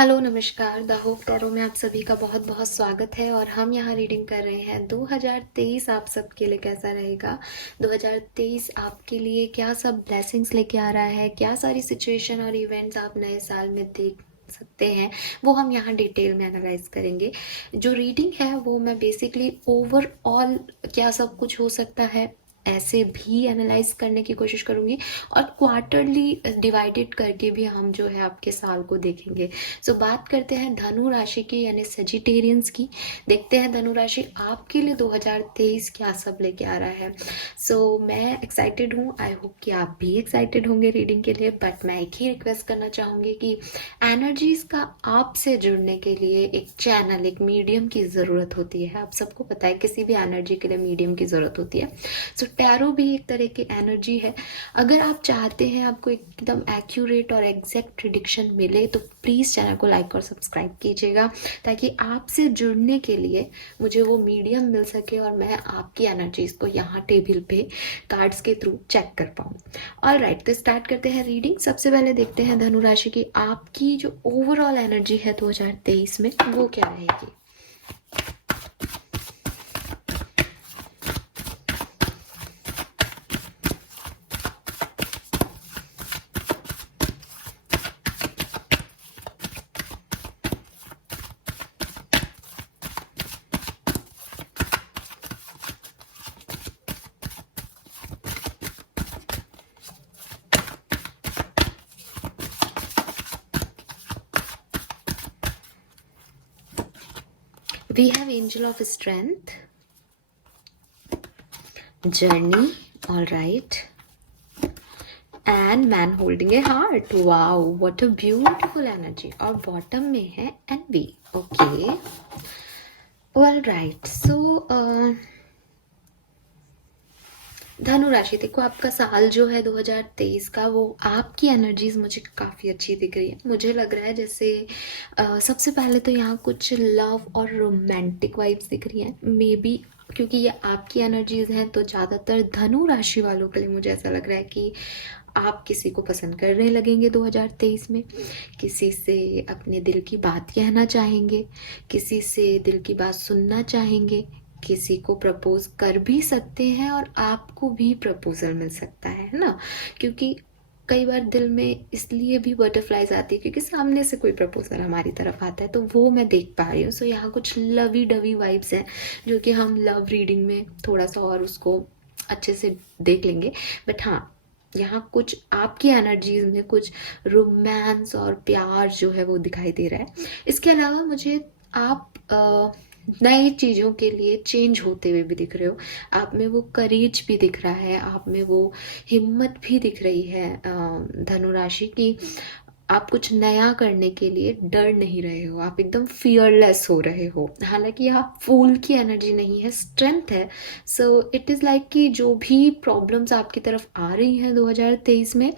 Hello, नमस्कार। The hope tarot में आप सभी का बहुत बहुत स्वागत है और हम यहाँ रीडिंग कर रहे हैं 2023 आप सबके लिए कैसा रहेगा। 2023 आपके लिए क्या सब ब्लेसिंग्स लेके आ रहा है, क्या सारी सिचुएशन और इवेंट्स आप नए साल में देख सकते हैं, वो हम यहाँ डिटेल में एनालाइज करेंगे। जो रीडिंग है वो मैं बेसिकली ओवरऑल क्या सब कुछ हो सकता है ऐसे भी एनालाइज करने की कोशिश करूंगी और क्वार्टरली डिवाइडेड करके भी हम जो है आपके साल को देखेंगे। सो बात करते हैं धनु राशि की यानी सजिटेरियंस की। देखते हैं धनु राशि आपके लिए 2023 क्या सब लेके आ रहा है। मैं एक्साइटेड हूँ, आई होप कि आप भी एक्साइटेड होंगे रीडिंग के लिए। बट मैं एक ही रिक्वेस्ट करना चाहूँगी कि एनर्जीज का आपसे जुड़ने के लिए एक चैनल, एक मीडियम की ज़रूरत होती है। आप सबको पता है किसी भी एनर्जी के लिए मीडियम की ज़रूरत होती है। सो टैरो भी एक तरह की एनर्जी है। अगर आप चाहते हैं आपको एकदम एक्यूरेट और एग्जैक्ट प्रिडिक्शन मिले तो प्लीज़ चैनल को लाइक और सब्सक्राइब कीजिएगा, ताकि आपसे जुड़ने के लिए मुझे वो मीडियम मिल सके और मैं आपकी एनर्जीज को यहाँ टेबल पे कार्ड्स के थ्रू चेक कर पाऊँ। ऑल राइट, तो स्टार्ट करते हैं रीडिंग। सबसे पहले देखते हैं धनु राशि की आपकी जो ओवरऑल एनर्जी है 2023 में वो क्या रहेगी। We have Angel of Strength, Journey, all right, and Man Holding a Heart. Wow, what a beautiful energy. और बॉटम में है Envy. Okay, all right. धनु राशि, देखो आपका साल जो है 2023 का, वो आपकी एनर्जीज मुझे काफ़ी अच्छी दिख रही है। मुझे लग रहा है जैसे सबसे पहले तो यहाँ कुछ लव और रोमांटिक वाइब्स दिख रही हैं। मे बी क्योंकि ये आपकी एनर्जीज हैं तो ज़्यादातर धनु राशि वालों के लिए मुझे ऐसा लग रहा है कि आप किसी को पसंद करने लगेंगे 2023 में। किसी से अपने दिल की बात कहना चाहेंगे, किसी से दिल की बात सुनना चाहेंगे, किसी को प्रपोज कर भी सकते हैं और आपको भी प्रपोजल मिल सकता है ना। क्योंकि कई बार दिल में इसलिए भी बटरफ्लाइज आती है क्योंकि सामने से कोई प्रपोजल हमारी तरफ आता है, तो वो मैं देख पा रही हूँ। सो यहाँ कुछ लवी डवी वाइब्स हैं जो कि हम लव रीडिंग में थोड़ा सा और उसको अच्छे से देख लेंगे। बट हाँ, यहाँ कुछ आपकी एनर्जीज में कुछ रोमांस और प्यार जो है वो दिखाई दे रहा है। इसके अलावा मुझे आप नई चीज़ों के लिए चेंज होते हुए भी दिख रहे हो। आप में वो करेज भी दिख रहा है, आप में वो हिम्मत भी दिख रही है धनु राशि की। आप कुछ नया करने के लिए डर नहीं रहे हो, आप एकदम फियरलेस हो रहे हो। हालांकि आप फूल की एनर्जी नहीं है, स्ट्रेंथ है। सो इट इज़ लाइक कि जो भी प्रॉब्लम्स आपकी तरफ आ रही हैं 2023 में,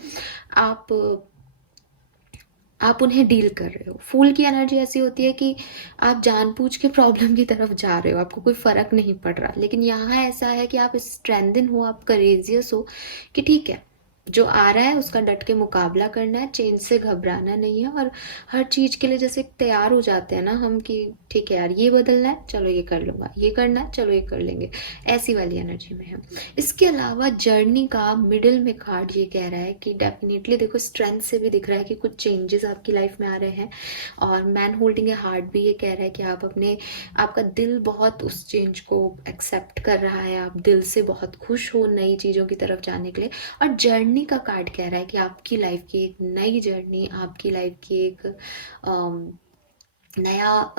आप उन्हें डील कर रहे हो। फूल की एनर्जी ऐसी होती है कि आप जानबूझ के प्रॉब्लम की तरफ जा रहे हो, आपको कोई फर्क नहीं पड़ रहा। लेकिन यहाँ ऐसा है कि आप स्ट्रेंथन हो, आप करेजियस हो कि ठीक है, जो आ रहा है उसका डट के मुकाबला करना है, चेंज से घबराना नहीं है। और हर चीज़ के लिए जैसे तैयार हो जाते हैं ना हम कि ठीक है यार, ये बदलना है, चलो ये कर लूँगा, ये करना है, चलो ये कर लेंगे, ऐसी वाली एनर्जी में है। इसके अलावा जर्नी का मिडिल में कार्ड ये कह रहा है कि डेफिनेटली देखो, स्ट्रेंथ से भी दिख रहा है कि कुछ चेंजेस आपकी लाइफ में आ रहे हैं। और मैन होल्डिंग ए हार्ट भी ये कह रहा है कि आपका दिल बहुत उस चेंज को एक्सेप्ट कर रहा है, आप दिल से बहुत खुश हो नई चीज़ों की तरफ जाने के लिए। और जर्नी का कार्ड कह रहा है कि आपकी लाइफ की एक नई जर्नी, आपकी लाइफ की एक नया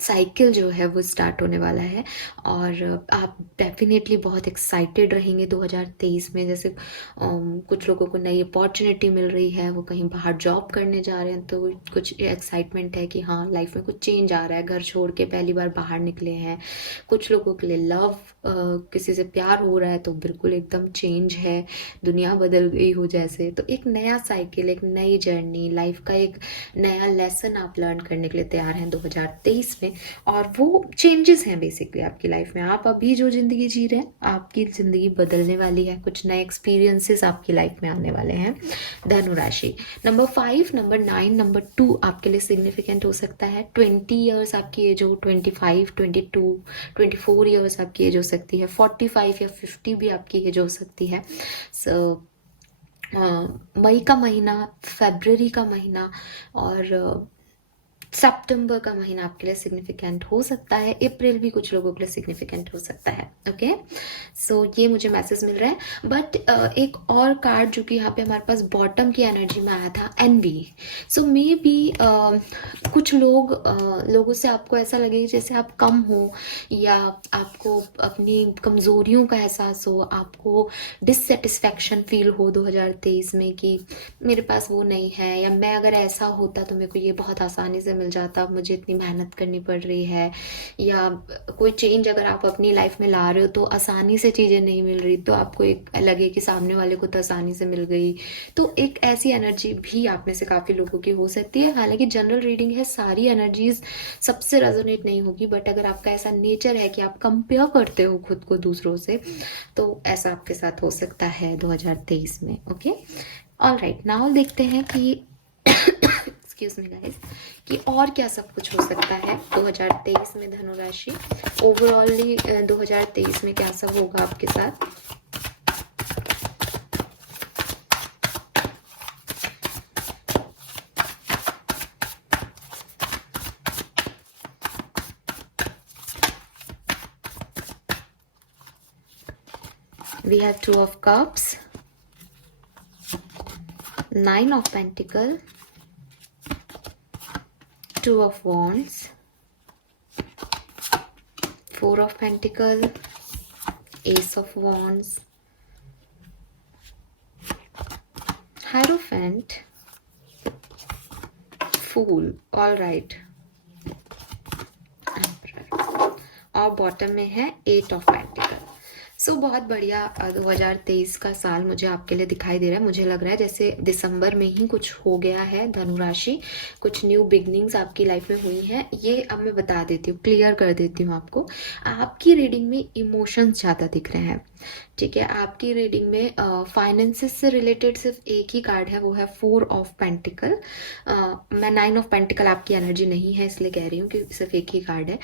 साइकिल जो है वो स्टार्ट होने वाला है। और आप डेफिनेटली बहुत एक्साइटेड रहेंगे 2023 में। जैसे कुछ लोगों को नई अपॉर्चुनिटी मिल रही है, वो कहीं बाहर जॉब करने जा रहे हैं, तो कुछ एक्साइटमेंट है कि हाँ, लाइफ में कुछ चेंज आ रहा है, घर छोड़ के पहली बार बाहर निकले हैं। कुछ लोगों के लिए लव, किसी से प्यार हो रहा है तो बिल्कुल एकदम चेंज है, दुनिया बदल गई हो जैसे। तो एक नया साइकिल, एक नई जर्नी, लाइफ का एक नया लेसन आप लर्न करने के लिए तैयार रहे हैं 2023 में, और वो चेंजेस हैं बेसिकली आपकी लाइफ में। आप अभी जो ज़िंदगी जी रहे हैं, आपकी ज़िंदगी बदलने वाली है, कुछ नए एक्सपीरियंसेस आपकी लाइफ में आने वाले हैं। धनु राशि, नंबर 5, नंबर 9, नंबर 2 आपके लिए सिग्निफिकेंट हो सकता है। 20 ईयर्स आपकी एज हो, 25, 22, 24 ईयर्स आपकी एज हो सकती है, 45 या 50 भी आपकी एज हो सकती है। सो मई का महीना, फरवरी का महीना और सितंबर का महीना आपके लिए सिग्निफिकेंट हो सकता है। अप्रैल भी कुछ लोगों के लिए सिग्निफिकेंट हो सकता है। ओके, सो ये मुझे मैसेज मिल रहा है। बट एक और कार्ड जो कि यहाँ पे हमारे पास बॉटम की एनर्जी में आया था, एनवी। सो मे बी कुछ लोगों से आपको ऐसा लगे जैसे आप कम हो, या आपको अपनी कमज़ोरियों का एहसास हो, आपको डिससेटिस्फैक्शन फील हो 2023 में कि मेरे पास वो नहीं है, या मैं अगर ऐसा होता तो मेरे को ये बहुत आसानी से मिल जाता, मुझे इतनी मेहनत करनी पड़ रही है। या कोई चेंज अगर आप अपनी लाइफ में ला रहे हो तो आसानी से चीज़ें नहीं मिल रही, तो आपको एक लगे कि सामने वाले को तो आसानी से मिल गई। तो एक ऐसी एनर्जी भी आप में से काफ़ी लोगों की हो सकती है। हालांकि जनरल रीडिंग है, सारी एनर्जीज सबसे रेजोनेट नहीं होगी, बट अगर आपका ऐसा नेचर है कि आप कंपेयर करते हो खुद को दूसरों से, तो ऐसा आपके साथ हो सकता है 2023 में। ओके, ऑल राइट, नाउ देखते हैं कि एक्सक्यूज मी गाइस, कि और क्या सब कुछ हो सकता है 2023 में धनु राशि। ओवरऑली 2023 में क्या सब होगा आपके साथ। We have 2 of Cups, 9 of Pentacles, 2 of Wands, 4 of Pentacles, Ace of Wands, Hierophant, Fool, all right, और बॉटम में है 8 of Pentacles। सो बहुत बढ़िया 2023 का साल मुझे आपके लिए दिखाई दे रहा है। मुझे लग रहा है जैसे दिसंबर में ही कुछ हो गया है धनु राशि, कुछ न्यू बिगनिंग्स आपकी लाइफ में हुई हैं। ये अब मैं बता देती हूँ, क्लियर कर देती हूँ आपको। आपकी रीडिंग में इमोशंस ज़्यादा दिख रहे हैं, ठीक है। आपकी रीडिंग में फाइनेंसेस से रिलेटेड सिर्फ एक ही कार्ड है, वो है 4 ऑफ पेंटिकल। मैं 9 ऑफ पेंटिकल आपकी एनर्जी नहीं है इसलिए कह रही हूँ कि सिर्फ एक ही कार्ड है।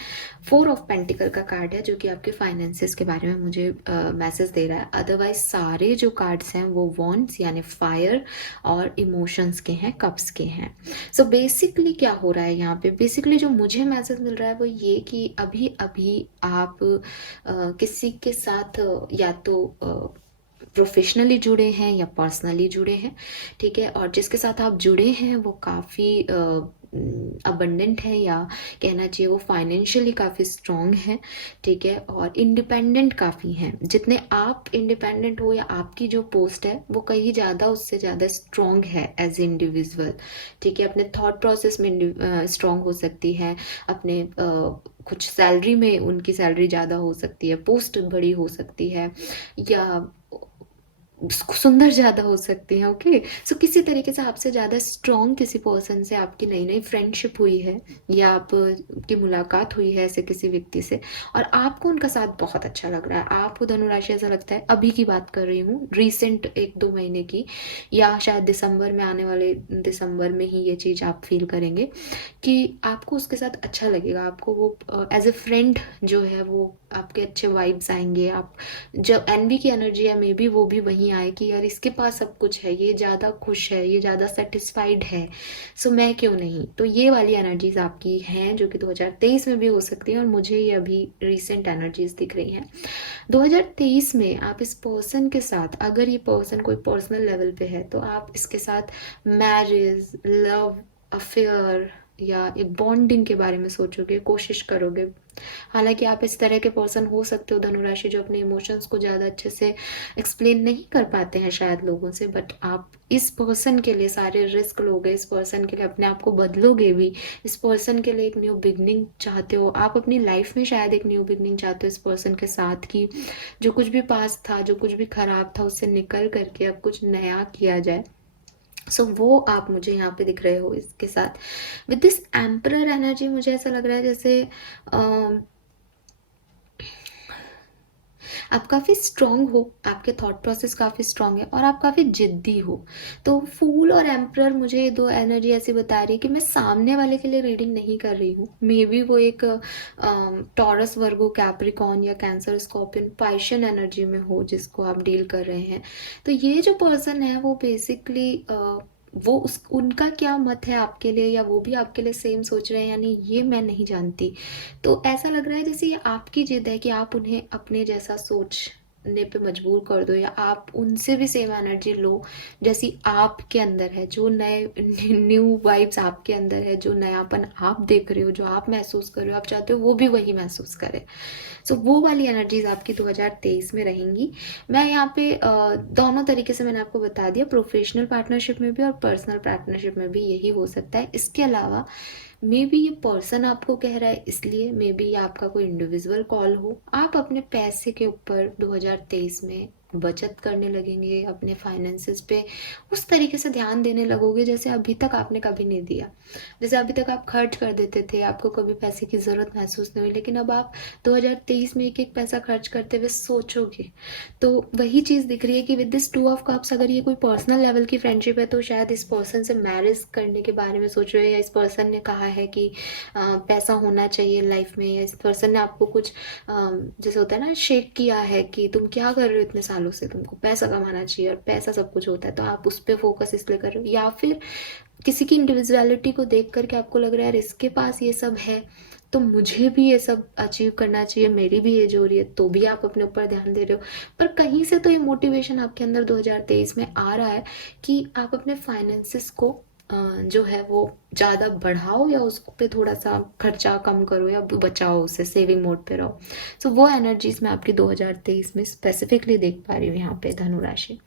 4 ऑफ पेंटिकल का कार्ड है जो कि आपके फाइनेंसेस के बारे में मुझे मैसेज दे रहा है। अदरवाइज सारे जो कार्ड्स हैं वो वॉन्ड्स यानी फायर और इमोशंस के हैं, कप्स के हैं। सो बेसिकली क्या हो रहा है यहाँ पे, बेसिकली जो मुझे मैसेज मिल रहा है वो ये कि अभी अभी आप किसी के साथ या तो प्रोफेशनली जुड़े हैं या पर्सनली जुड़े हैं, ठीक है। और जिसके साथ आप जुड़े हैं वो काफ़ी अबंडेंट है, या कहना चाहिए वो फाइनेंशियली काफ़ी स्ट्रॉन्ग है, ठीक है। और इंडिपेंडेंट काफ़ी हैं। जितने आप इंडिपेंडेंट हो या आपकी जो पोस्ट है वो कहीं ज़्यादा उससे ज़्यादा स्ट्रॉन्ग है एज ए इंडिविजुअल, ठीक है। अपने थॉट प्रोसेस में स्ट्रॉन्ग हो सकती है, अपने कुछ सैलरी में उनकी सैलरी ज़्यादा हो सकती है, पोस्ट बड़ी हो सकती है, या सुंदर ज़्यादा हो सकती हैं। ओके, सो किसी तरीके से आपसे ज़्यादा स्ट्रॉन्ग किसी पर्सन से आपकी नई नई फ्रेंडशिप हुई है, या आपकी मुलाकात हुई है ऐसे किसी व्यक्ति से, और आपको उनका साथ बहुत अच्छा लग रहा है। आपको धनुराशि ऐसा लगता है, अभी की बात कर रही हूँ, रिसेंट 1-2 महीने की, या शायद दिसंबर में आने वाले दिसंबर में ही ये चीज़ आप फील करेंगे कि आपको उसके साथ अच्छा लगेगा। आपको वो एज ए फ्रेंड जो है वो आपके अच्छे वाइब्स आएंगे। आप जब एनवी की एनर्जी है, मे बी वो भी वहीं आए कि यार इसके पास सब कुछ है, ये ज़्यादा खुश है, ये ज़्यादा सेटिस्फाइड है, सो मैं क्यों नहीं। तो ये वाली एनर्जीज आपकी हैं जो कि 2023 में भी हो सकती है, और मुझे ये अभी रिसेंट एनर्जीज दिख रही हैं। 2023 में आप इस पर्सन के साथ, अगर ये पर्सन कोई पर्सनल लेवल पे है, तो आप इसके साथ मैरिज, लव अफेयर या एक बॉन्डिंग के बारे में सोचोगे, कोशिश करोगे। हालांकि आप इस तरह के पर्सन हो सकते हो धनुराशि जो अपने इमोशंस को ज़्यादा अच्छे से एक्सप्लेन नहीं कर पाते हैं शायद लोगों से, बट आप इस पर्सन के लिए सारे रिस्क लोगे, इस पर्सन के लिए अपने आप को बदलोगे भी, इस पर्सन के लिए एक न्यू बिगनिंग चाहते हो। आप अपनी लाइफ में शायद एक न्यू बिगनिंग चाहते हो इस पर्सन के साथ, की जो कुछ भी पास था, जो कुछ भी खराब था, उससे निकल करके अब कुछ नया किया जाए। सो वो आप मुझे यहाँ पे दिख रहे हो इसके साथ। विद दिस एम्परर एनर्जी मुझे ऐसा लग रहा है जैसे आप काफ़ी स्ट्रांग हो, आपके थॉट प्रोसेस काफ़ी स्ट्रांग है और आप काफ़ी जिद्दी हो। तो फूल और एम्परर मुझे ये दो एनर्जी ऐसी बता रही है कि मैं सामने वाले के लिए रीडिंग नहीं कर रही हूँ। मे बी वो एक टॉरस, वर्गो, कैप्रिकॉन या कैंसर, स्कॉर्पियन, पाइशन एनर्जी में हो जिसको आप डील कर रहे हैं। तो ये जो पर्सन है वो बेसिकली वो उस उनका क्या मत है आपके लिए, या वो भी आपके लिए सेम सोच रहे हैं या नहीं, ये मैं नहीं जानती। तो ऐसा लग रहा है जैसे ये आपकी जिद है कि आप उन्हें अपने जैसा सोचने पे मजबूर कर दो, या आप उनसे भी सेम एनर्जी लो जैसी आपके अंदर है, जो नए न्यू वाइब्स आपके अंदर है, जो नयापन आप देख रहे हो, जो आप महसूस कर रहे हो, आप चाहते हो वो भी वही महसूस करे। सो वो वाली एनर्जीज आपकी 2023 में रहेंगी। मैं यहाँ पे दोनों तरीके से मैंने आपको बता दिया, प्रोफेशनल पार्टनरशिप में भी और पर्सनल पार्टनरशिप में भी यही हो सकता है। इसके अलावा मे बी ये पर्सन आपको कह रहा है, इसलिए मे बी आपका कोई इंडिविजुअल कॉल हो, आप अपने पैसे के ऊपर 2023 में बचत करने लगेंगे, अपने फाइनेंसेस पे उस तरीके से ध्यान देने लगोगे जैसे अभी तक आपने कभी नहीं दिया। जैसे अभी तक आप खर्च कर देते थे, आपको कभी पैसे की ज़रूरत महसूस नहीं हुई, लेकिन अब आप 2023 में एक एक पैसा खर्च करते हुए सोचोगे। तो वही चीज़ दिख रही है कि with this two of cups, अगर ये कोई पर्सनल लेवल की फ्रेंडशिप है तो शायद इस पर्सन से मैरिज करने के बारे में सोच रहे हो, या इस पर्सन ने कहा है कि पैसा होना चाहिए लाइफ में, या इस पर्सन ने आपको कुछ जैसे होता है ना शेक किया है कि तुम क्या कर रहे हो इतने सालों से, तुमको पैसा कमाना चाहिए और पैसा सब कुछ होता है, तो आप उस पर फोकस इसलिए कर रहे हो। या फिर किसी की इंडिविजुअलिटी को देख करके आपको लग रहा है यार इसके पास ये सब है तो मुझे भी ये सब अचीव करना चाहिए, मेरी भी एज हो रही है, तो भी आप अपने ऊपर ध्यान दे रहे हो। पर कहीं से तो ये मोटिवेशन आपके अंदर 2023 में आ रहा है कि आप अपने फाइनेंसेस को जो है वो ज़्यादा बढ़ाओ, या उस पे थोड़ा सा खर्चा कम करो, या बचाओ, उसे सेविंग मोड पे रहो। सो वो एनर्जीज मैं आपकी 2023 में स्पेसिफिकली देख पा रही हूँ यहाँ पे धनु राशि।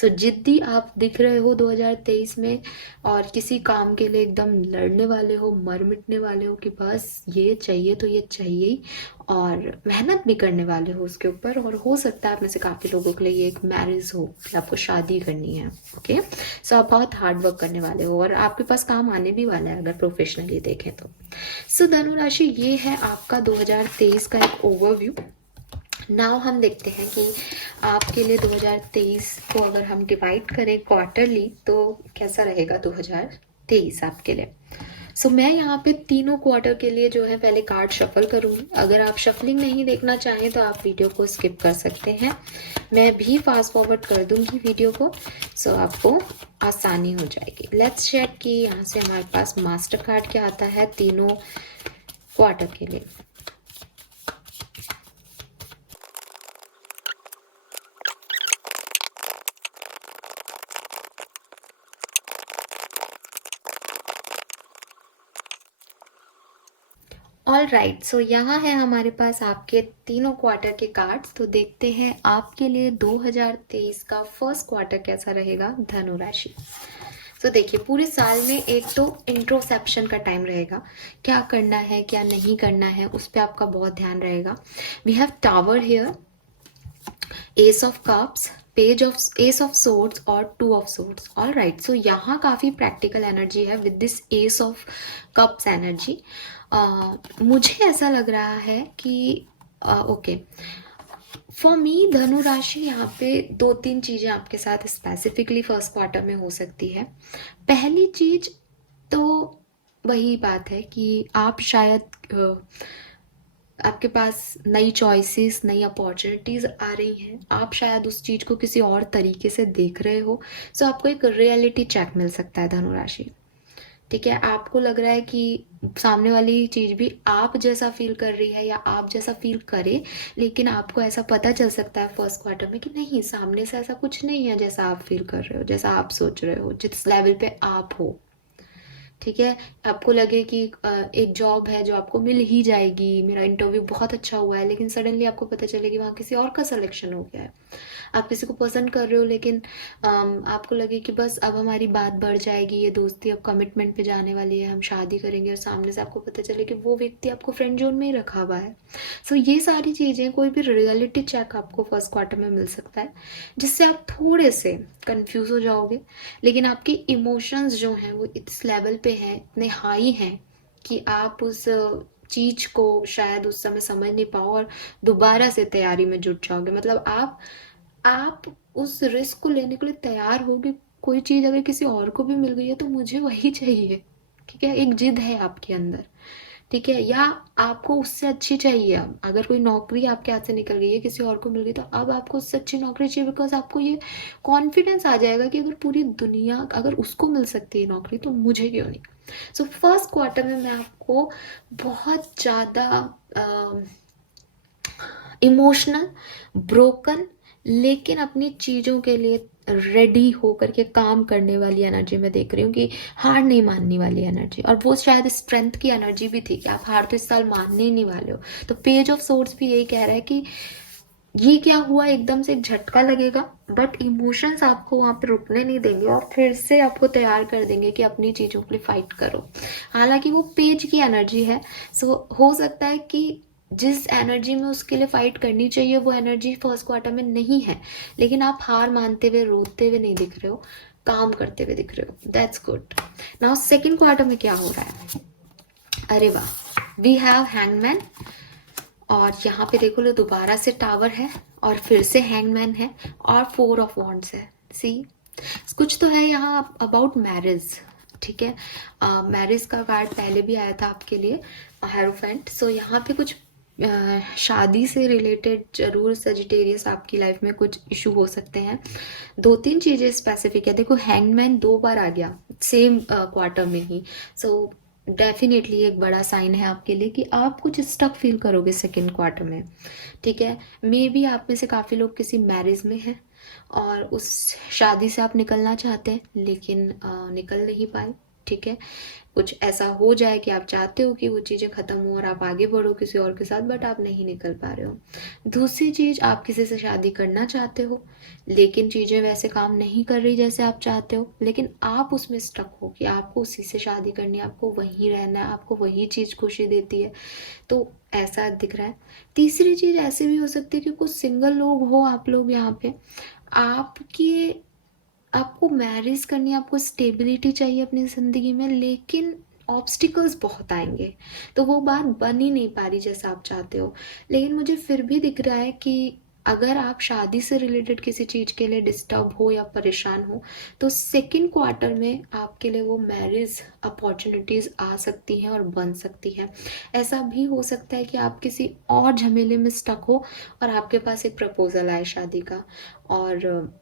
सो जिद्दी आप दिख रहे हो 2023 में, और किसी काम के लिए एकदम लड़ने वाले हो, मर मिटने वाले हो कि बस ये चाहिए तो ये चाहिए ही, और मेहनत भी करने वाले हो उसके ऊपर। और हो सकता है आप में से काफ़ी लोगों के लिए ये एक मैरिज हो कि आपको शादी करनी है। ओके, सो आप बहुत हार्ड वर्क करने वाले हो और आपके पास काम आने भी वाला है अगर प्रोफेशनली देखें तो। सो धनु राशि, ये है आपका 2023 का एक ओवरव्यू। नाउ हम देखते हैं कि आपके लिए 2023 को अगर हम डिवाइड करें क्वार्टरली तो कैसा रहेगा 2023 आपके लिए। सो मैं यहाँ पे तीनों क्वार्टर के लिए जो है पहले कार्ड शफल करूँगी। अगर आप शफलिंग नहीं देखना चाहें तो आप वीडियो को स्किप कर सकते हैं, मैं भी फास्ट फॉरवर्ड कर दूंगी वीडियो को, सो आपको आसानी हो जाएगी। लेट्स चेक कि यहाँ से हमारे पास मास्टर कार्ड क्या आता है तीनों क्वार्टर के लिए। ऑल राइट, सो यहाँ है हमारे पास आपके तीनों क्वार्टर के कार्ड्स। तो देखते हैं आपके लिए 2023 का फर्स्ट क्वार्टर कैसा रहेगा धनु राशि। तो देखिए, पूरे साल में एक तो इंट्रोसेप्शन का टाइम रहेगा, क्या करना है क्या नहीं करना है उस पर आपका बहुत ध्यान रहेगा। We have tower here, ace of cups, page of ace of swords और two of swords. All right, so यहाँ काफ़ी प्रैक्टिकल एनर्जी है with this ace of cups energy. मुझे ऐसा लग रहा है कि ओके, फॉर मी धनु राशि, यहाँ पे दो तीन चीज़ें आपके साथ स्पेसिफिकली फर्स्ट क्वार्टर में हो सकती है। पहली चीज तो वही बात है कि आप शायद आपके पास नई चॉइसेस, नई अपॉर्चुनिटीज़ आ रही हैं, आप शायद उस चीज़ को किसी और तरीके से देख रहे हो। सो आपको एक रियलिटी चेक मिल सकता है धनु राशि। ठीक है, आपको लग रहा है कि सामने वाली चीज़ भी आप जैसा फील कर रही है या आप जैसा फील करे, लेकिन आपको ऐसा पता चल सकता है फर्स्ट क्वार्टर में कि नहीं, सामने से ऐसा कुछ नहीं है जैसा आप फील कर रहे हो, जैसा आप सोच रहे हो, जिस लेवल पे आप हो। ठीक है? आपको लगे कि एक जॉब है जो आपको मिल ही जाएगी, मेरा इंटरव्यू बहुत अच्छा हुआ है, लेकिन सडनली आपको पता चले कि वहाँ किसी और का सिलेक्शन हो गया है। आप किसी को पसंद कर रहे हो, लेकिन आपको लगे कि बस अब हमारी बात बढ़ जाएगी, ये दोस्ती अब कमिटमेंट पे जाने वाली है, हम शादी करेंगे, और सामने से आपको पता चले कि वो व्यक्ति आपको फ्रेंड जोन में ही रखा हुआ है। सो ये सारी चीज़ें, कोई भी रियलिटी चेक आपको फर्स्ट क्वार्टर में मिल सकता है, जिससे आप थोड़े से कंफ्यूज हो जाओगे, लेकिन आपके इमोशंस जो हैं वो इस लेवल पे हैं, इतने हाई हैं कि आप उस चीज को शायद उस समय समझ नहीं पाओ और दोबारा से तैयारी में जुट जाओगे। मतलब आप उस रिस्क को लेने के लिए तैयार हो कि कोई चीज अगर किसी और को भी मिल गई है तो मुझे वही चाहिए। ठीक है, एक जिद है आपके अंदर। ठीक है, या आपको उससे अच्छी चाहिए। अब अगर कोई नौकरी आपके हाथ से निकल गई है, किसी और को मिल गई, तो अब आपको उससे अच्छी नौकरी चाहिए, बिकॉज आपको ये कॉन्फिडेंस आ जाएगा कि अगर पूरी दुनिया, अगर उसको मिल सकती है नौकरी, तो मुझे क्यों नहीं। सो फर्स्ट क्वार्टर में मैं आपको बहुत ज़्यादा इमोशनल, ब्रोकन, लेकिन अपनी चीज़ों के लिए रेडी होकर के काम करने वाली एनर्जी मैं देख रही हूँ, कि हार नहीं मानने वाली एनर्जी। और वो शायद स्ट्रेंथ की एनर्जी भी थी कि आप हार तो इस साल मानने ही नहीं वाले हो। तो पेज ऑफ सोर्ड्स भी यही कह रहा है कि ये क्या हुआ, एकदम से एक झटका लगेगा, बट इमोशंस आपको वहाँ पे रुकने नहीं देंगे और फिर से आपको तैयार कर देंगे कि अपनी चीज़ों के लिए फाइट करो। हालांकि वो पेज की एनर्जी है, सो हो सकता है कि जिस एनर्जी में उसके लिए फाइट करनी चाहिए वो एनर्जी फर्स्ट क्वार्टर में नहीं है, लेकिन आप हार मानते हुए, रोते हुए नहीं दिख रहे हो, काम करते हुए दिख रहे हो। That's good. Now second quarter में क्या हो रहा है? अरे वाह, वी हैव हैंगमैन, और यहाँ पे देखो लो दोबारा से टावर है और फिर से हैंगमैन है और 4 ऑफ वॉन्ड्स है। सी, कुछ तो है यहाँ अबाउट मैरिज। ठीक है, मैरिज का कार्ड पहले भी आया था आपके लिए, हेरोफेंट। सो यहाँ पे कुछ शादी से रिलेटेड जरूर सजिटेरियस आपकी लाइफ में कुछ इशू हो सकते हैं। 2-3 चीजें स्पेसिफिक है। देखो हैंगमैन 2 बार आ गया सेम क्वार्टर में ही, सो डेफिनेटली एक बड़ा साइन है आपके लिए कि आप कुछ स्टक फील करोगे सेकेंड क्वार्टर में। ठीक है, मे बी आप में से काफ़ी लोग किसी मैरिज में हैं और उस शादी से आप निकलना चाहते हैं, लेकिन निकल नहीं पाए। ठीक है, कुछ ऐसा हो जाए कि आप चाहते हो कि वो चीज़ें ख़त्म हो और आप आगे बढ़ो किसी और के साथ, बट आप नहीं निकल पा रहे हो। दूसरी चीज़, आप किसी से शादी करना चाहते हो, लेकिन चीज़ें वैसे काम नहीं कर रही जैसे आप चाहते हो, लेकिन आप उसमें स्टक हो कि आपको उसी से शादी करनी है, आपको वहीं रहना है, आपको वही चीज़ खुशी देती है, तो ऐसा दिख रहा है। तीसरी चीज़ ऐसे भी हो सकती है कि कुछ सिंगल लोग हो आप लोग यहाँ पे, आपकी आपको मैरिज करनी है, आपको स्टेबिलिटी चाहिए अपनी ज़िंदगी में, लेकिन ऑब्स्टिकल्स बहुत आएंगे, तो वो बात बन ही नहीं पा रही जैसा आप चाहते हो। लेकिन मुझे फिर भी दिख रहा है कि अगर आप शादी से रिलेटेड किसी चीज़ के लिए डिस्टर्ब हो या परेशान हो, तो सेकेंड क्वार्टर में आपके लिए वो मैरिज अपॉर्चुनिटीज़ आ सकती हैं और बन सकती हैं। ऐसा भी हो सकता है कि आप किसी और झमेले में स्टक हो और आपके पास एक प्रपोजल आए शादी का, और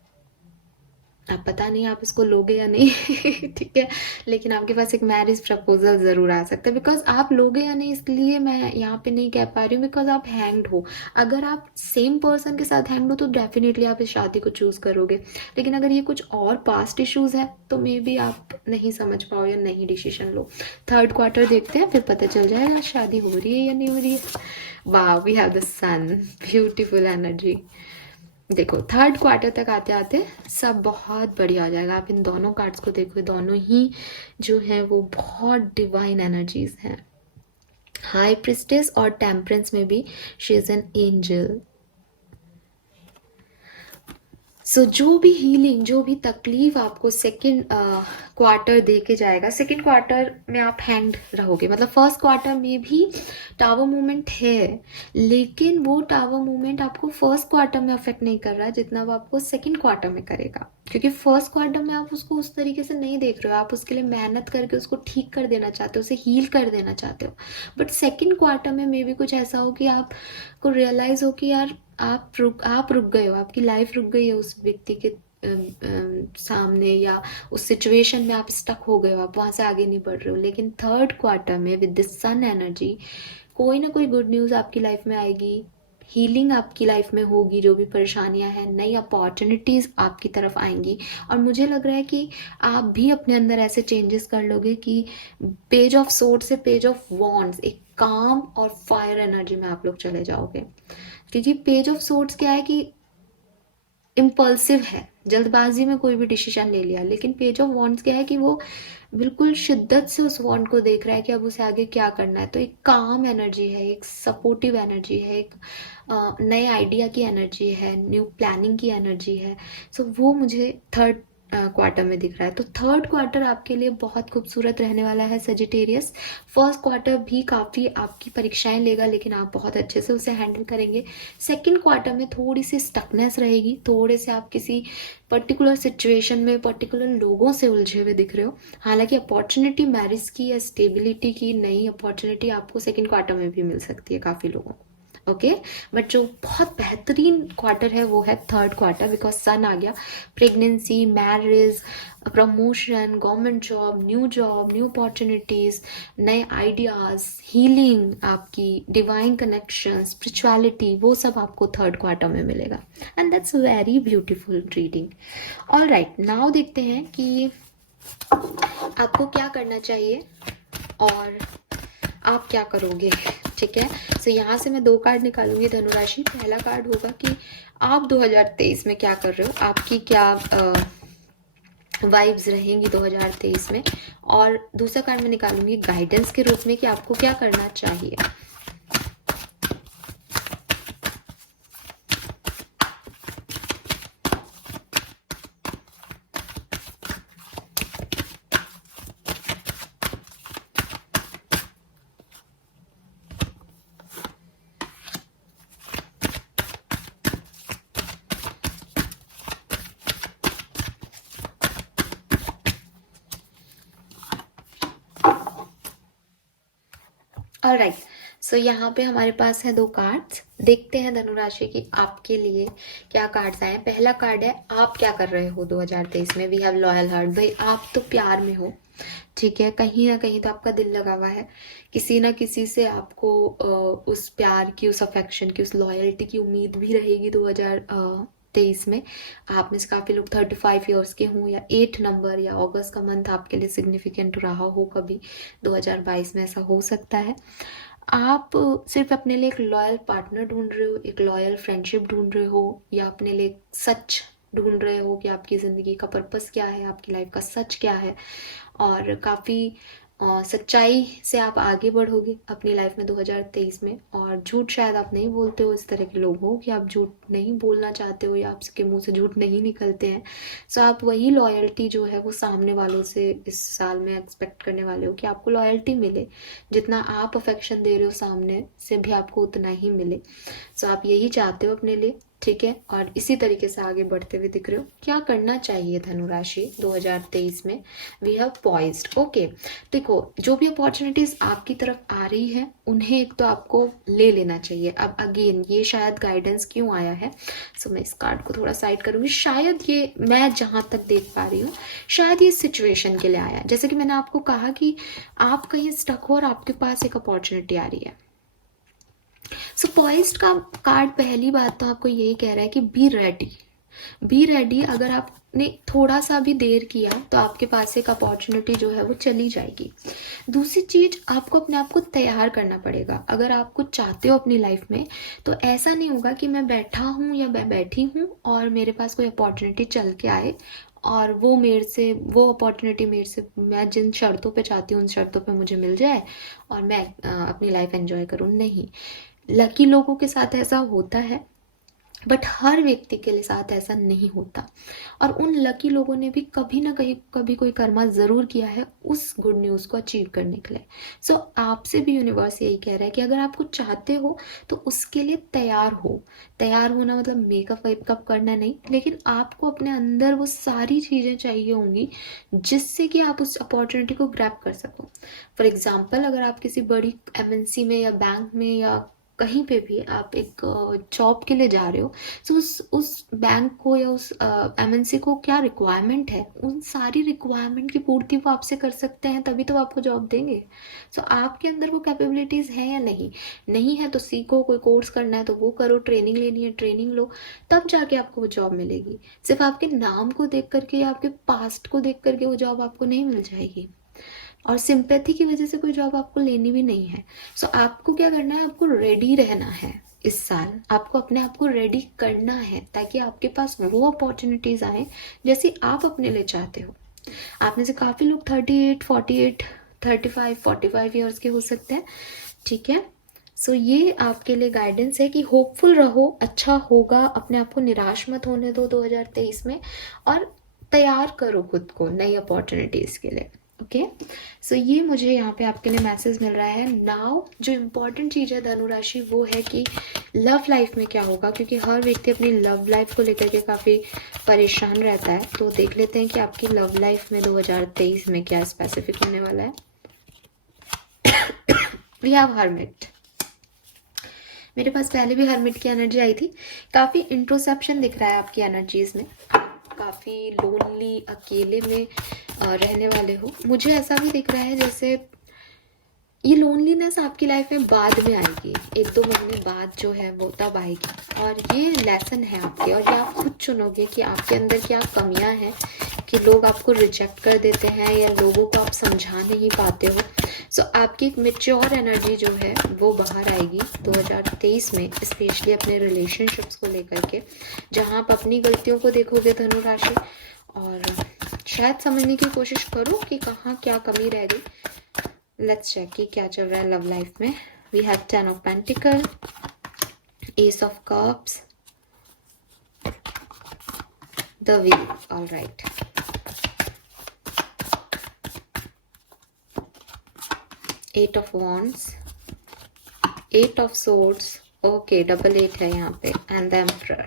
आप पता नहीं आप इसको लोगे या नहीं। ठीक है, लेकिन आपके पास एक मैरिज प्रपोजल ज़रूर आ सकता है। बिकॉज आप लोगे या नहीं इसलिए मैं यहाँ पे नहीं कह पा रही हूँ, बिकॉज आप हैंग्ड हो। अगर आप सेम पर्सन के साथ हैंग्ड हो तो डेफिनेटली आप इस शादी को चूज़ करोगे, लेकिन अगर ये कुछ और पास्ट इश्यूज है तो मे बी आप नहीं समझ पाओ या नहीं डिसीजन लो। थर्ड क्वार्टर देखते हैं, फिर पता चल जाएगा शादी हो रही है या नहीं हो रही है। वाह, we have the sun, beautiful energy. देखो थर्ड क्वार्टर तक आते आते सब बहुत बढ़िया हो जाएगा। आप इन दोनों कार्ड्स को देखो, दोनों ही जो हैं वो बहुत डिवाइन एनर्जीज हैं। हाई प्रिस्टेस और टेम्परेंस में भी शी इज एन एंजल। सो जो भी हीलिंग, जो भी तकलीफ आपको सेकेंड क्वार्टर दे के जाएगा, सेकेंड क्वार्टर में आप हैंग्ड रहोगे। मतलब फर्स्ट क्वार्टर में भी टावर मूवमेंट है, लेकिन वो टावर मूवमेंट आपको फर्स्ट क्वार्टर में अफेक्ट नहीं कर रहा है जितना वो आपको सेकेंड क्वार्टर में करेगा, क्योंकि फर्स्ट क्वार्टर में आप उसको उस तरीके से नहीं देख रहे हो, आप उसके लिए मेहनत करके उसको ठीक कर देना चाहते हो, उसे हील कर देना चाहते हो। बट सेकेंड क्वार्टर में मे भी कुछ ऐसा हो कि आपको रियलाइज हो कि यार आप रुक गए हो, आपकी लाइफ रुक गई है उस व्यक्ति के सामने, या उस सिचुएशन में आप स्टक हो गए हो, आप वहां से आगे नहीं बढ़ रहे हो। लेकिन थर्ड क्वार्टर में विद द सन एनर्जी कोई ना कोई गुड न्यूज़ आपकी लाइफ में आएगी, हीलिंग आपकी लाइफ में होगी, जो भी परेशानियां हैं, नई अपॉर्चुनिटीज़ आपकी तरफ आएंगी। और मुझे लग रहा है कि आप भी अपने अंदर ऐसे चेंजेस कर लोगे कि पेज ऑफ सोर्ड से पेज ऑफ वॉन्ड्स, एक काम और फायर एनर्जी में आप लोग चले जाओगे। क्योंकि पेज ऑफ सोर्ड्स क्या है कि इम्पल्सिव है, जल्दबाजी में कोई भी डिसीजन ले लिया। लेकिन पेज ऑफ वॉन्ड्स क्या है कि वो बिल्कुल शिद्दत से उस वॉन्ड को देख रहा है कि अब उसे आगे क्या करना है। तो एक काम एनर्जी है, एक सपोर्टिव एनर्जी है, एक नए आइडिया की एनर्जी है, न्यू प्लानिंग की एनर्जी है। सो वो मुझे थर्ड क्वार्टर में दिख रहा है। तो थर्ड क्वार्टर आपके लिए बहुत खूबसूरत रहने वाला है सजिटेरियस। फर्स्ट क्वार्टर भी काफ़ी आपकी परीक्षाएं लेगा, लेकिन आप बहुत अच्छे से उसे हैंडल करेंगे। सेकंड क्वार्टर में थोड़ी सी स्टकनेस रहेगी, थोड़े से आप किसी पर्टिकुलर सिचुएशन में पर्टिकुलर लोगों से उलझे हुए दिख रहे हो। हालांकि अपॉर्चुनिटी मैरिज की या स्टेबिलिटी की नई अपॉर्चुनिटी आपको सेकंड क्वार्टर में भी मिल सकती है काफ़ी लोगों को। ओके, बट जो बहुत बेहतरीन क्वार्टर है वो है थर्ड क्वार्टर, बिकॉज सन आ गया। Pregnancy, marriage, promotion, government job, new opportunities, नए आइडियाज, हीलिंग, आपकी डिवाइन कनेक्शन, स्पिरिचुअलिटी, वो सब आपको थर्ड क्वार्टर में मिलेगा। And that's very beautiful reading. All right, now देखते हैं कि आपको क्या करना चाहिए और आप क्या करोगे। ठीक है, सो यहाँ से मैं 2 कार्ड निकालूंगी धनुराशि। पहला कार्ड होगा कि आप 2023 में क्या कर रहे हो, आपकी क्या वाइब्स रहेंगी 2023 में। और दूसरा कार्ड मैं निकालूंगी गाइडेंस के रूप में कि आपको क्या करना चाहिए। ऑलराइट, सो यहाँ पे हमारे पास है 2 कार्ड्स। देखते हैं धनुराशि की आपके लिए क्या कार्ड्स आए हैं। पहला कार्ड है आप क्या कर रहे हो 2023 में। We have loyal heart. भाई आप तो प्यार में हो, ठीक है, कहीं ना कहीं तो आपका दिल लगा हुआ है किसी ना किसी से। आपको उस प्यार की, उस अफेक्शन की, उस लॉयल्टी की उम्मीद भी रहेगी 2023 में। आप में से काफ़ी लोग 35 ईयर्स के हों, या 8 नंबर या अगस्त का मंथ आपके लिए सिग्निफिकेंट रहा हो कभी 2022 में, ऐसा हो सकता है। आप सिर्फ अपने लिए एक लॉयल पार्टनर ढूंढ रहे हो, एक लॉयल फ्रेंडशिप ढूंढ रहे हो, या अपने लिए सच ढूंढ रहे हो कि आपकी ज़िंदगी का पर्पस क्या है, आपकी लाइफ का सच क्या है। और काफ़ी सच्चाई से आप आगे बढ़ोगे अपनी लाइफ में 2023 में। और झूठ शायद आप नहीं बोलते हो, इस तरह के लोग हो कि आप झूठ नहीं बोलना चाहते हो, या आपके मुंह से झूठ नहीं निकलते हैं। सो आप वही लॉयल्टी जो है वो सामने वालों से इस साल में एक्सपेक्ट करने वाले हो कि आपको लॉयल्टी मिले। जितना आप अफेक्शन दे रहे हो सामने से भी आपको उतना ही मिले। सो आप यही चाहते हो अपने लिए, ठीक है, और इसी तरीके से आगे बढ़ते हुए दिख रहे हो। क्या करना चाहिए धनुराशि 2023 में। We have poised. ओके, देखो जो भी अपॉर्चुनिटीज आपकी तरफ आ रही है उन्हें एक तो आपको ले लेना चाहिए। अब अगेन ये शायद गाइडेंस क्यों आया है, सो मैं इस कार्ड को थोड़ा साइड करूंगी। शायद ये, मैं जहां तक देख पा रही हूँ, शायद ये सिचुएशन के लिए आया है। जैसे कि मैंने आपको कहा कि आप कहीं स्टक हो और आपके पास एक अपॉर्चुनिटी आ रही है। सो पॉइज्ड का कार्ड पहली बात तो आपको यही कह रहा है कि बी रेडी, बी रेडी। अगर आपने थोड़ा सा भी देर किया तो आपके पास एक अपॉर्चुनिटी जो है वो चली जाएगी। दूसरी चीज, आपको अपने आप को तैयार करना पड़ेगा। अगर आप कुछ चाहते हो अपनी लाइफ में, तो ऐसा नहीं होगा कि मैं बैठा हूँ या मैं बैठी हूँ और मेरे पास कोई अपॉर्चुनिटी चल के आए और वो मेरे से, वो अपॉर्चुनिटी मेरे से, मैं जिन शर्तों पे चाहती हूँ उन शर्तों पे मुझे मिल जाए और मैं अपनी लाइफ एंजॉय करूँ। नहीं, लकी लोगों के साथ ऐसा होता है, बट हर व्यक्ति के साथ ऐसा नहीं होता। और उन लकी लोगों ने भी कभी ना कहीं कभी कोई कर्मा ज़रूर किया है उस गुड न्यूज़ को अचीव करने के लिए। सो आपसे भी यूनिवर्स यही कह रहा है कि अगर आप कुछ चाहते हो तो उसके लिए तैयार हो। तैयार होना मतलब मेकअप वेकअप करना नहीं, लेकिन आपको अपने अंदर वो सारी चीज़ें चाहिए होंगी जिससे कि आप उस अपॉर्चुनिटी को ग्रैब कर सको। फॉर एग्जाम्पल, अगर आप किसी बड़ी एमएनसी में या बैंक में या कहीं पे भी आप एक जॉब के लिए जा रहे हो, तो उस बैंक को या उस एमएनसी को क्या रिक्वायरमेंट है, उन सारी रिक्वायरमेंट की पूर्ति वो आपसे कर सकते हैं, तभी तो वो आपको जॉब देंगे। सो आपके अंदर वो कैपेबिलिटीज़ है या नहीं, नहीं है तो सीखो, कोई कोर्स करना है तो वो करो, ट्रेनिंग लेनी है ट्रेनिंग लो, तब जाके आपको वो जॉब मिलेगी। सिर्फ आपके नाम को देख करके या आपके पास्ट को देख करके वो जॉब आपको नहीं मिल जाएगी, और सिंपैथी की वजह से कोई जॉब आपको लेनी भी नहीं है। सो आपको क्या करना है, आपको रेडी रहना है। इस साल आपको अपने आप को रेडी करना है, ताकि आपके पास वो अपॉर्चुनिटीज़ आए जैसे आप अपने लिए चाहते हो। आप में से काफ़ी लोग 38, 48, 35, 45 ईयर्स के हो सकते हैं, ठीक है। सो ये आपके लिए गाइडेंस है कि होपफुल रहो, अच्छा होगा, अपने आप को निराश मत होने दो 2023 में, और तैयार करो खुद को नई अपॉर्चुनिटीज़ के लिए। ओके, सो ये मुझे यहाँ पे आपके लिए मैसेज मिल रहा है। नाउ जो इम्पोर्टेंट चीज़ है धनु राशि, वो है कि लव लाइफ में क्या होगा, क्योंकि हर व्यक्ति अपनी लव लाइफ को लेकर के काफ़ी परेशान रहता है। तो देख लेते हैं कि आपकी लव लाइफ में 2023 में क्या स्पेसिफिक होने वाला है। We have hermit. मेरे पास पहले भी हर्मिट की एनर्जी आई थी। काफ़ी इंट्रोसेप्शन दिख रहा है आपकी एनर्जीज में, काफ़ी लोनली, अकेले में रहने वाले हो। मुझे ऐसा भी दिख रहा है जैसे ये लोनलीनेस आपकी लाइफ में बाद में आएगी, 1-2 महीने बाद जो है वो तब आएगी, और ये लेसन है आपके, और ये आप खुद चुनोगे कि आपके अंदर क्या कमियां हैं कि लोग आपको रिजेक्ट कर देते हैं या लोगों को आप समझा नहीं पाते हो। सो आपकी एक मेच्योर एनर्जी जो है वो बाहर आएगी 2023 में, स्पेशली अपने रिलेशनशिप्स को लेकर के, जहाँ आप अपनी गलतियों को देखोगे धनु राशि, और शायद समझने की कोशिश करो कि कहाँ क्या कमी रह गई। लेट्स चेक कि क्या चल रहा है लव लाइफ में। We have 10 of pentacle, ace of cups, the wheel, all right, eight of wands, eight of swords, okay, double 8 है यहाँ पे, and the emperor.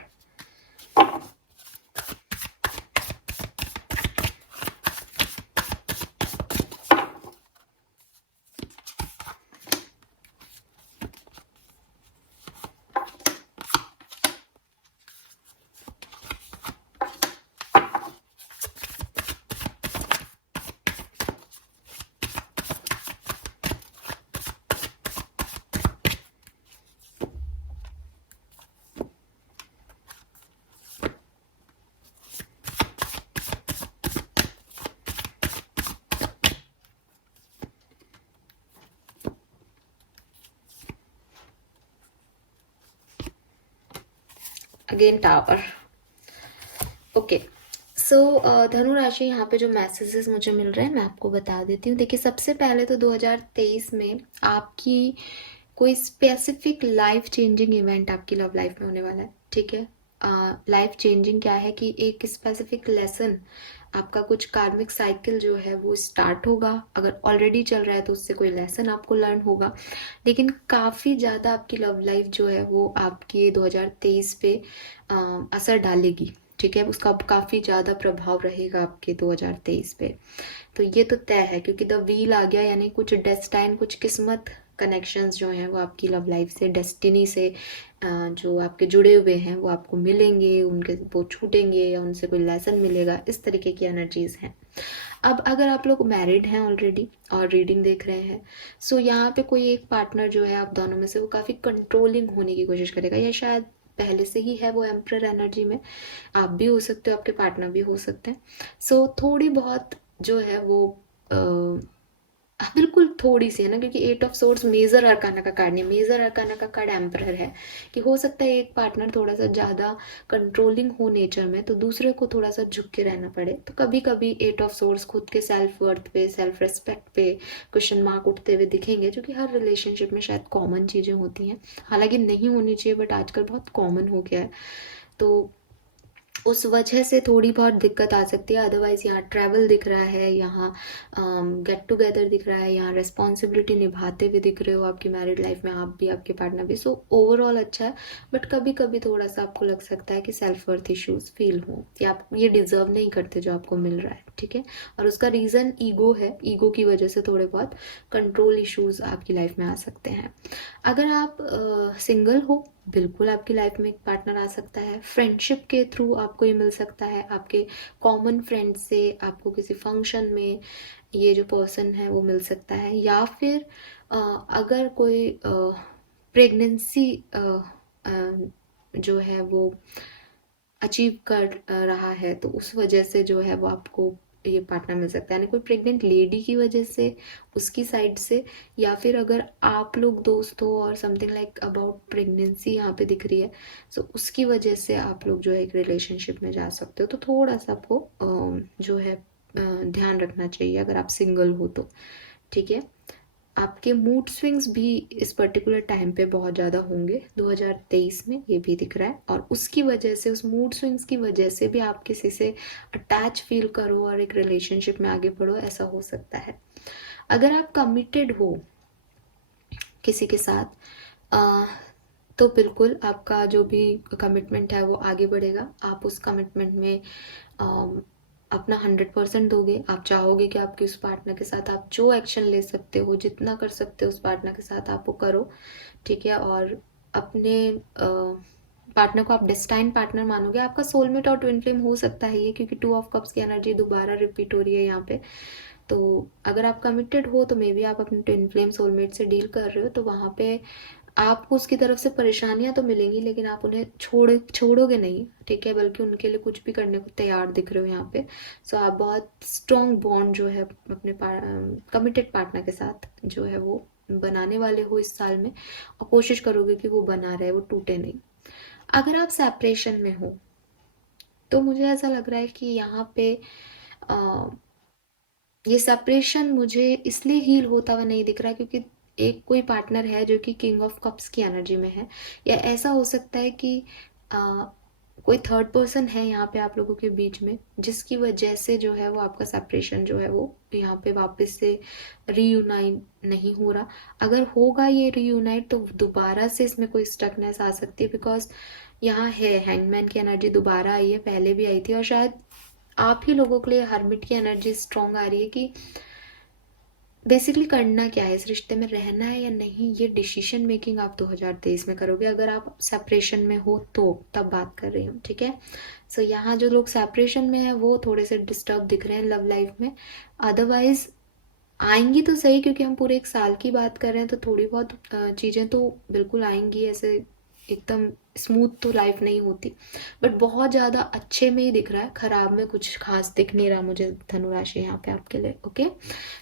Again tower. Okay, so Dhanu राशि, यहाँ पे जो मैसेजेस मुझे मिल रहे हैं मैं आपको बता देती हूँ। देखिए, सबसे पहले तो 2023 में आपकी कोई स्पेसिफिक लाइफ चेंजिंग इवेंट आपकी लव लाइफ में होने वाला है, ठीक है। लाइफ चेंजिंग क्या है कि एक स्पेसिफिक लेसन, आपका कुछ कार्मिक साइकिल जो है वो स्टार्ट होगा। अगर ऑलरेडी चल रहा है तो उससे कोई लेसन आपको लर्न होगा, लेकिन काफ़ी ज़्यादा आपकी लव लाइफ जो है वो आपकी 2023 पे असर डालेगी, ठीक है। उसका काफ़ी ज़्यादा प्रभाव रहेगा आपके 2023 पे। तो ये तो तय है, क्योंकि द व्हील आ गया, यानी कुछ डेस्टाइन, कुछ किस्मत कनेक्शंस जो हैं वो आपकी लव लाइफ से, डेस्टिनी से जो आपके जुड़े हुए हैं वो आपको मिलेंगे, उनके वो छूटेंगे या उनसे कोई लेसन मिलेगा, इस तरीके की एनर्जीज हैं। अब अगर आप लोग मैरिड हैं ऑलरेडी और रीडिंग देख रहे हैं, सो यहाँ पे कोई एक पार्टनर जो है आप दोनों में से, वो काफ़ी कंट्रोलिंग होने की कोशिश करेगा, या शायद पहले से ही है वो एम्परर एनर्जी में। आप भी हो सकते हो, आपके पार्टनर भी हो सकते हैं। सो थोड़ी बहुत जो है वो बिल्कुल थोड़ी सी है ना, क्योंकि 8 ऑफ सोर्ड्स मेजर अरकाना का कार्ड नहीं, मेजर अरकाना का कार्ड एम्परर है, कि हो सकता है एक पार्टनर थोड़ा सा ज़्यादा कंट्रोलिंग हो नेचर में, तो दूसरे को थोड़ा सा झुक के रहना पड़े। तो कभी कभी 8 ऑफ सोर्ड्स खुद के सेल्फ वर्थ पे, सेल्फ रिस्पेक्ट पे क्वेश्चन मार्क उठते हुए दिखेंगे, जो कि हर रिलेशनशिप में शायद कॉमन चीज़ें होती हैं। हालांकि नहीं होनी चाहिए, बट आजकल बहुत कॉमन हो गया है, तो उस वजह से थोड़ी बहुत दिक्कत आ सकती है। अदरवाइज़ यहाँ ट्रैवल दिख रहा है, यहाँ गेट टुगेदर दिख रहा है, यहाँ रिस्पॉन्सिबिलिटी निभाते हुए दिख रहे हो आपकी मैरिड लाइफ में, आप भी आपके पार्टनर भी। सो ओवरऑल अच्छा है, बट कभी कभी थोड़ा सा आपको लग सकता है कि सेल्फ वर्थ इश्यूज फील हो, या आप ये डिजर्व नहीं करते जो आपको मिल रहा है, ठीक है। और उसका रीज़न ईगो है, ईगो की वजह से थोड़े बहुत कंट्रोल इश्यूज आपकी लाइफ में आ सकते हैं। अगर आप सिंगल हो, बिल्कुल आपकी लाइफ में एक पार्टनर आ सकता है। फ्रेंडशिप के थ्रू आपको ये मिल सकता है, आपके कॉमन फ्रेंड से आपको किसी फंक्शन में ये जो पर्सन है वो मिल सकता है। या फिर अगर कोई प्रेगनेंसी जो है वो अचीव कर रहा है, तो उस वजह से जो है वो आपको ये पार्टनर मिल सकता है, यानी कोई प्रेग्नेंट लेडी की वजह से, उसकी साइड से। या फिर अगर आप लोग दोस्त हो और समथिंग लाइक अबाउट प्रेगनेंसी यहाँ पे दिख रही है, तो उसकी वजह से आप लोग जो है एक रिलेशनशिप में जा सकते हो। तो थोड़ा सा आपको जो है ध्यान रखना चाहिए अगर आप सिंगल हो तो, ठीक है। आपके मूड स्विंग्स भी इस पर्टिकुलर टाइम पे बहुत ज़्यादा होंगे 2023 में, ये भी दिख रहा है। और उसकी वजह से, उस मूड स्विंग्स की वजह से भी आप किसी से अटैच फील करो और एक रिलेशनशिप में आगे बढ़ो, ऐसा हो सकता है। अगर आप कमिटेड हो किसी के साथ तो बिल्कुल आपका जो भी कमिटमेंट है वो आगे बढ़ेगा। आप उस कमिटमेंट में अपना 100% दोगे। आप चाहोगे कि आपके उस पार्टनर के साथ आप जो एक्शन ले सकते हो, जितना कर सकते हो उस पार्टनर के साथ आप वो करो, ठीक है। और अपने पार्टनर को आप डेस्टाइन पार्टनर मानोगे। आपका सोलमेट और ट्विन फ्लेम हो सकता है ये, क्योंकि 2 ऑफ कप्स की एनर्जी दोबारा रिपीट हो रही है यहाँ पे। तो अगर आप कमिटेड हो तो मे बी आप अपने ट्विन फ्लेम सोलमेट से डील कर रहे हो, तो वहाँ पे आपको उसकी तरफ से परेशानियां तो मिलेंगी, लेकिन आप उन्हें छोड़ोगे नहीं, ठीक है। बल्कि उनके लिए कुछ भी करने को तैयार दिख रहे हो यहाँ पे। सो आप बहुत स्ट्रॉन्ग बॉन्ड जो है अपने कमिटेड पार्टनर के साथ जो है वो बनाने वाले हो इस साल में, और कोशिश करोगे कि वो बना रहे, वो टूटे नहीं। अगर आप सेपरेशन में हो तो मुझे ऐसा लग रहा है कि यहाँ पे ये सेपरेशन मुझे इसलिए हील होता हुआ नहीं दिख रहा, क्योंकि एक कोई पार्टनर है जो कि किंग ऑफ कप्स की एनर्जी में है। या ऐसा हो सकता है कि कोई थर्ड पर्सन है यहाँ पे आप लोगों के बीच में, जिसकी वजह से जो है वो आपका सेपरेशन जो है वो यहाँ पे वापस से रीयूनाइट नहीं हो रहा। अगर होगा ये रीयूनाइट तो दोबारा से इसमें कोई स्टकनेस आ सकती है, बिकॉज यहाँ है हैंगमैन की एनर्जी दोबारा आई है, पहले भी आई थी। और शायद आप ही लोगों के लिए हर्मिट की एनर्जी स्ट्रॉन्ग आ रही है कि बेसिकली करना क्या है, इस रिश्ते में रहना है या नहीं, ये डिसीजन मेकिंग आप 2023 में करोगे। अगर आप सेपरेशन में हो तो तब बात कर रही हूँ, ठीक है। सो यहाँ जो लोग सेपरेशन में है वो थोड़े से डिस्टर्ब दिख रहे हैं लव लाइफ में। अदरवाइज आएंगी तो सही, क्योंकि हम पूरे एक साल की बात कर रहे हैं, तो थोड़ी बहुत चीज़ें तो बिल्कुल आएंगी। ऐसे एकदम स्मूथ तो लाइफ नहीं होती, बट बहुत ज़्यादा अच्छे में ही दिख रहा है, खराब में कुछ खास दिख नहीं रहा मुझे धनुराशि यहाँ पे आपके लिए, ओके।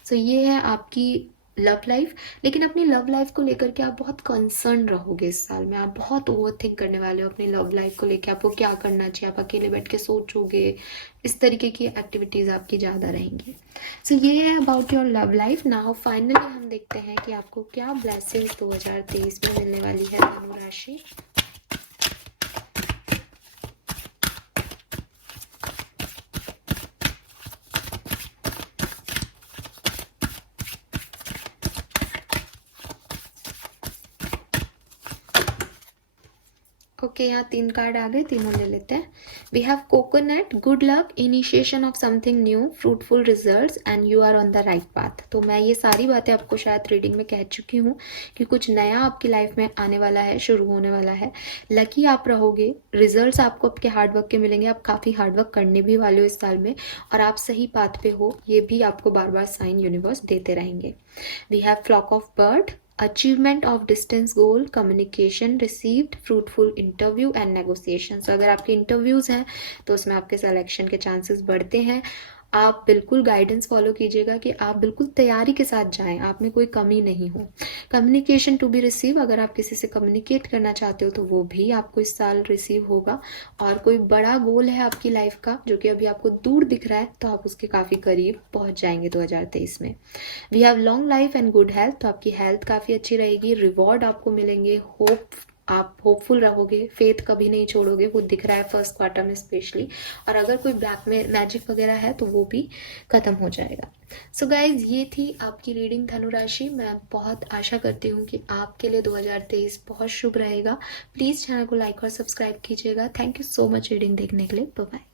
सो ये है आपकी लव लाइफ। लेकिन अपनी लव लाइफ को लेकर के आप बहुत कंसर्न रहोगे इस साल में। आप बहुत ओवर थिंक करने वाले हो अपनी लव लाइफ को लेकर, आपको क्या करना चाहिए, आप अकेले बैठ के सोचोगे, इस तरीके की एक्टिविटीज़ आपकी ज़्यादा रहेंगी। सो ये है about your love life. Now finally हम देखते हैं कि आपको क्या ब्लेसिंग्स 2023 में मिलने वाली है धनु राशि। ओके, यहाँ 3 कार्ड आ गए, तीनों ले लेते हैं। We have coconut, good luck, initiation of something new, fruitful results and you are on the right path. तो मैं ये सारी बातें आपको शायद रीडिंग में कह चुकी हूँ कि कुछ नया आपकी लाइफ में आने वाला है, शुरू होने वाला है। लकी आप रहोगे, रिजल्ट्स आपको आपके हार्डवर्क के मिलेंगे। आप काफ़ी हार्डवर्क करने भी वाले हो इस साल में, और आप सही पाथ पे हो, ये भी आपको बार बार साइन यूनिवर्स देते रहेंगे। We have flock of bird, achievement of distance goal, communication received, fruitful interview and negotiation. तो अगर आपके इंटरव्यूज़ हैं तो उसमें आपके सिलेक्शन के चांसेस बढ़ते हैं। आप बिल्कुल गाइडेंस फॉलो कीजिएगा कि आप बिल्कुल तैयारी के साथ जाएं, आप में कोई कमी नहीं हो। कम्युनिकेशन टू बी रिसीव, अगर आप किसी से कम्युनिकेट करना चाहते हो तो वो भी आपको इस साल रिसीव होगा। और कोई बड़ा गोल है आपकी लाइफ का जो कि अभी आपको दूर दिख रहा है, तो आप उसके काफ़ी करीब पहुंच जाएंगे 2023 में। We have long life and good health, तो आपकी हेल्थ काफ़ी अच्छी रहेगी। रिवॉर्ड आपको मिलेंगे, होप, आप होपफुल रहोगे, फेथ कभी नहीं छोड़ोगे, वो दिख रहा है फर्स्ट क्वार्टर में स्पेशली। और अगर कोई ब्लैक में मैजिक वगैरह है तो वो भी खत्म हो जाएगा। सो गाइज, ये थी आपकी रीडिंग धनु राशि। मैं बहुत आशा करती हूँ कि आपके लिए 2023 बहुत शुभ रहेगा। प्लीज़ चैनल को लाइक और सब्सक्राइब कीजिएगा। Thank you so much reading देखने के लिए। Bye bye.